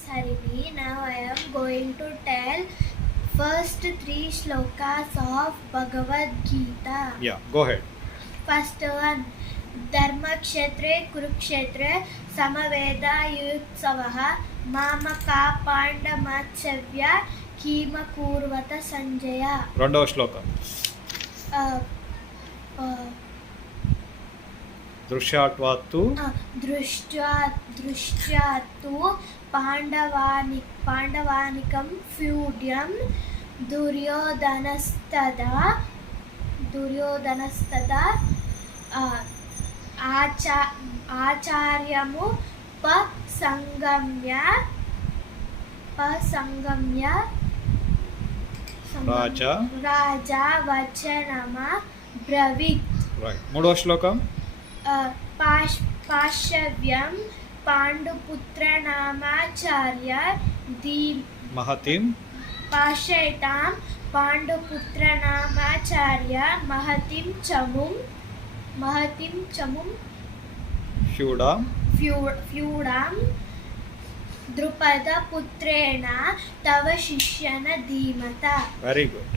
is Harini. Now I am going to tell first 3 shlokas of Bhagavad Gita. Yeah, go ahead. First one, Dharmakshetre Kurukshetre Samaveda Yutsavaha Mamaka Pandamatsavya Kima Kurvata Sanjaya. రెండవ శ్లోకం. దృశ్యాత్వాత్తు దృష్ట్యాత్తు పాండవానికం ఫ్యూడ్యం దుర్యోధనస్తదా ఆచార్యము పసంగమ్య రాజా వచనమ బ్రవీత్. Right. మూడవ శ్లోకం. పాశవ్యం పాండుపుత్రనామాచార్య మహతిం పాశయతాం పాండుపుత్రనామాచార్య మహతిం చముం ఫ్యూడాం ద్రుపద పుత్రేణ తవ శిష్యన ధీమత. Very good.